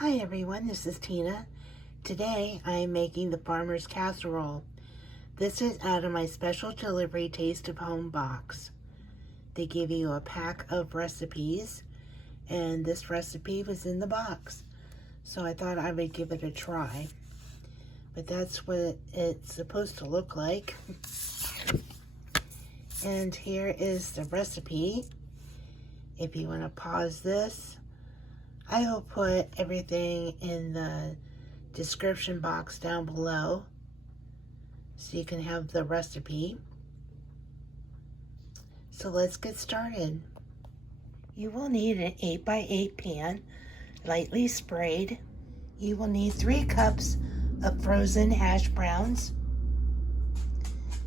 Hi everyone, this is Tina. Today I am making the Farmer's Casserole. This is out of my special delivery Taste of Home box. They give you a pack of recipes and this recipe was in the box. So I thought I would give it a try. But that's what it's supposed to look like. And here is the recipe. If you want to pause this, I will put everything in the description box down below so you can have the recipe. So let's get started. You will need an 8x8 pan, lightly sprayed. You will need 3 cups of frozen hash browns.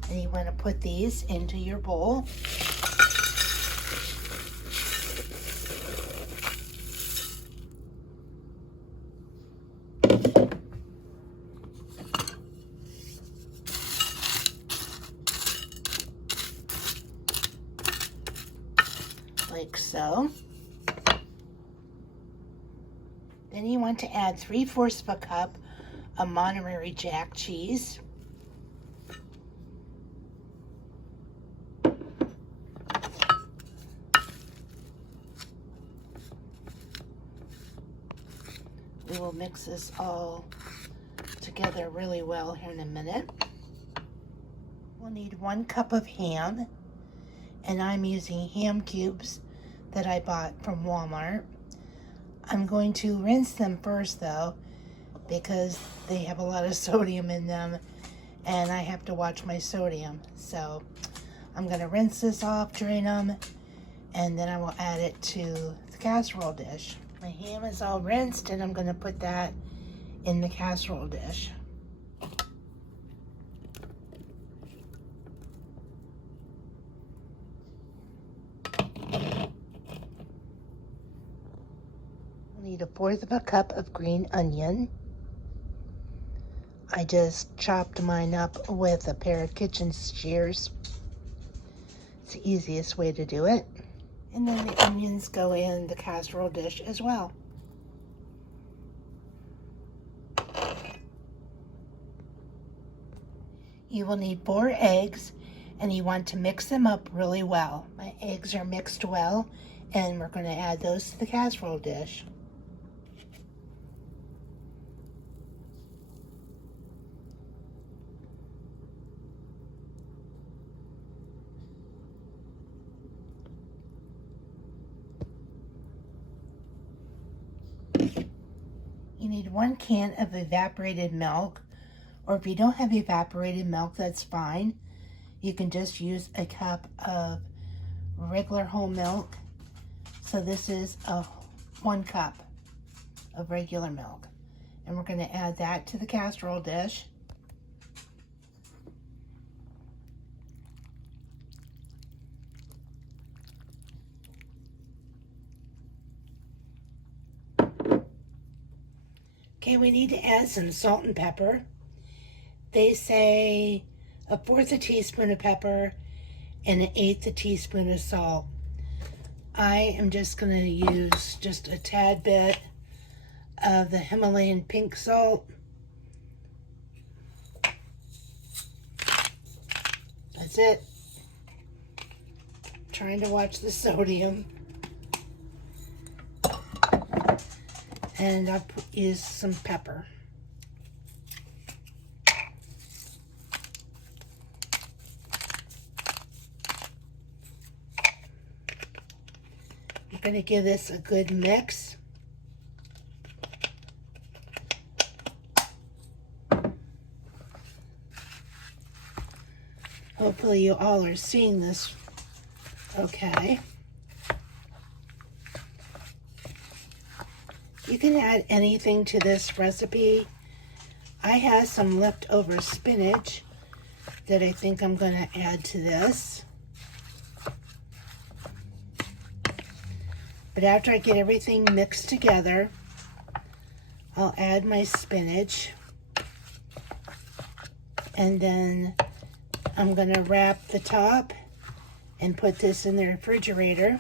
And you want to put these into your bowl. Like so. Then you want to add 3/4 of a cup of Monterey Jack cheese. We will mix this all together really well here in a minute. We'll need 1 cup of ham, and I'm using ham cubes that I bought from Walmart. I'm going to rinse them first though, because they have a lot of sodium in them and I have to watch my sodium. So I'm going to rinse this off, drain them, and then I will add it to the casserole dish. My ham is all rinsed and I'm going to put that in the casserole dish. Need 1/4 of a cup of green onion. I just chopped mine up with a pair of kitchen shears. It's the easiest way to do it. And then the onions go in the casserole dish as well. You will need 4 eggs and you want to mix them up really well. My eggs are mixed well and we're going to add those to the casserole dish. You need 1 can of evaporated milk, or if you don't have evaporated milk, that's fine. You can just use a cup of regular whole milk. So this is 1 cup of regular milk. And we're going to add that to the casserole dish. Okay, we need to add some salt and pepper. They say 1/4 teaspoon of pepper and 1/8 teaspoon of salt. I am just going to use just a tad bit of the Himalayan pink salt. That's it. Trying to watch the sodium. And I'll use some pepper. I'm going to give this a good mix. Hopefully you all are seeing this okay. You can add anything to this recipe. I have some leftover spinach that I think I'm going to add to this. But after I get everything mixed together, I'll add my spinach. And then I'm going to wrap the top and put this in the refrigerator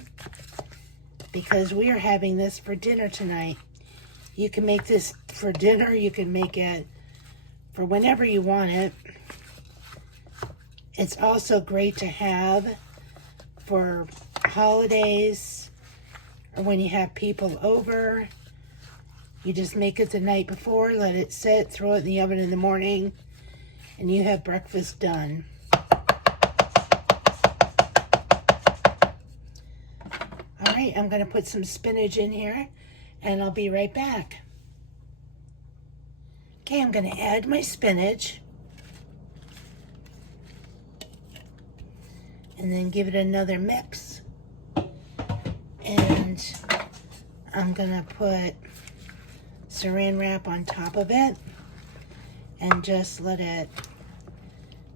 because we are having this for dinner tonight. You can make this for dinner. You can make it for whenever you want it. It's also great to have for holidays or when you have people over. You just make it the night before, let it sit, throw it in the oven in the morning, and you have breakfast done. All right, I'm going to put some spinach in here, and I'll be right back. Okay, I'm going to add my spinach. And then give it another mix. And I'm going to put Saran Wrap on top of it. And just let it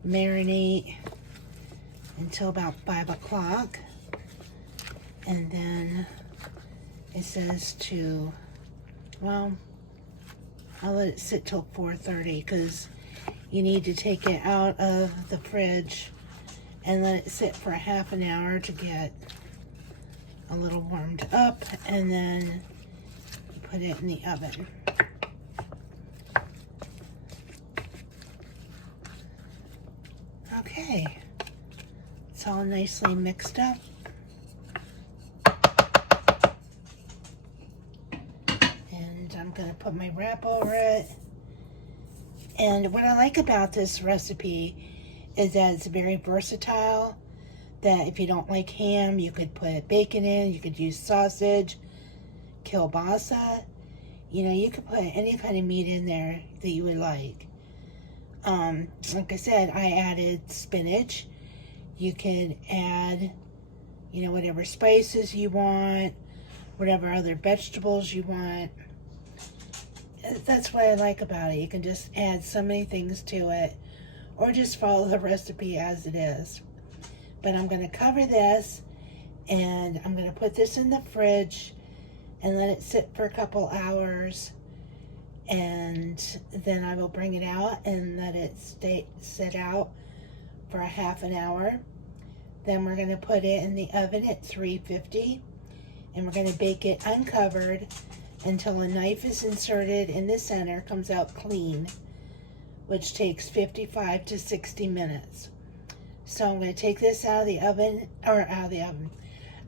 marinate until about 5 o'clock. And then it says to, well, I'll let it sit till 4:30 because you need to take it out of the fridge and let it sit for a half an hour to get a little warmed up, and then you put it in the oven. Okay, it's all nicely mixed up. And I'm gonna put my wrap over it. And what I like about this recipe is that it's very versatile, that if you don't like ham, you could put bacon in, you could use sausage, kielbasa, you know, you could put any kind of meat in there that you would like. Like I said, I added spinach. You could add, you know, whatever spices you want, whatever other vegetables you want. That's what I like about it. You can just add so many things to it, or just follow the recipe as it is. But I'm going to cover this, and I'm going to put this in the fridge and let it sit for a couple hours, and then I will bring it out and let it sit out for a half an hour. Then we're going to put it in the oven at 350, and we're going to bake it uncovered until a knife is inserted in the center, comes out clean, which takes 55 to 60 minutes. So I'm going to take this out of the oven,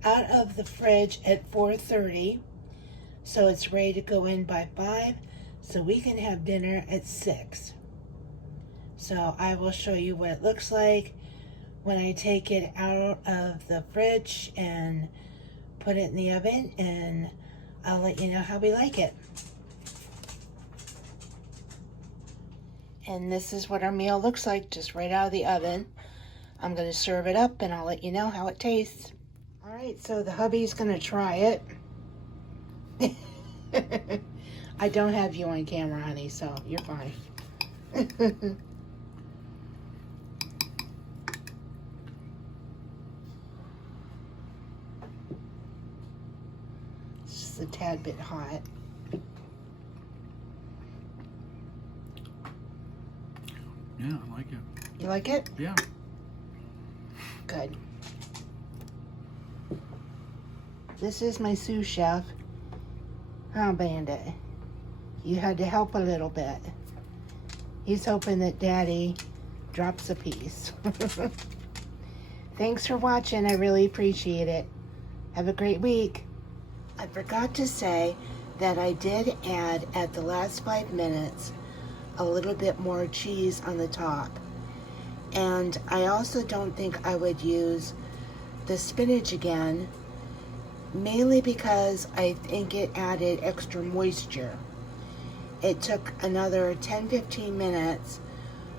out of the fridge at 4:30, so it's ready to go in by 5, so we can have dinner at 6. So I will show you what it looks like when I take it out of the fridge and put it in the oven, and I'll let you know how we like it. And this is what our meal looks like, just right out of the oven. I'm going to serve it up, and I'll let you know how it tastes. All right, so the hubby's going to try it. I don't have you on camera, honey, so you're fine. It's just a tad bit hot. Yeah, I like it. You like it? Yeah. Good. This is my sous chef. Oh, Bandit. You had to help a little bit. He's hoping that Daddy drops a piece. Thanks for watching. I really appreciate it. Have a great week. I forgot to say that I did add at the last 5 minutes a little bit more cheese on the top. And I also don't think I would use the spinach again, mainly because I think it added extra moisture. It took another 10-15 minutes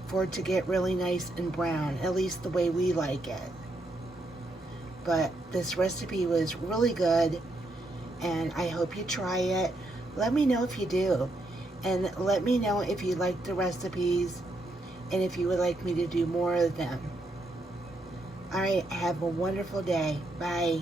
for it to get really nice and brown, at least the way we like it. But this recipe was really good, and I hope you try it. Let me know if you do, and let me know if you like the recipes and if you would like me to do more of them. All right, have a wonderful day. Bye.